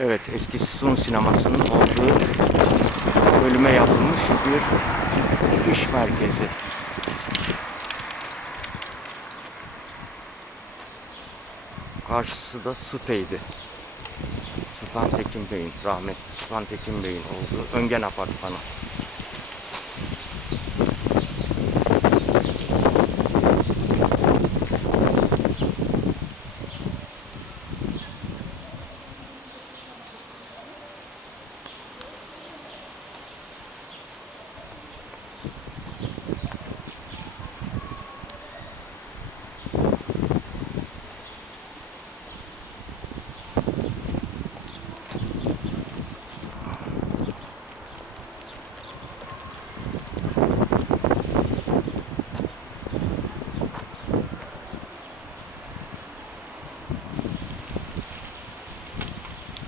Evet eski Sun sinemasının olduğu bölüme yapılmış bir iş merkezi. Karşısı da Sute'ydi. Süphan Tekin Bey'in, rahmetli Süphan Tekin Bey'in olduğu Öngen Apartmanı. Thank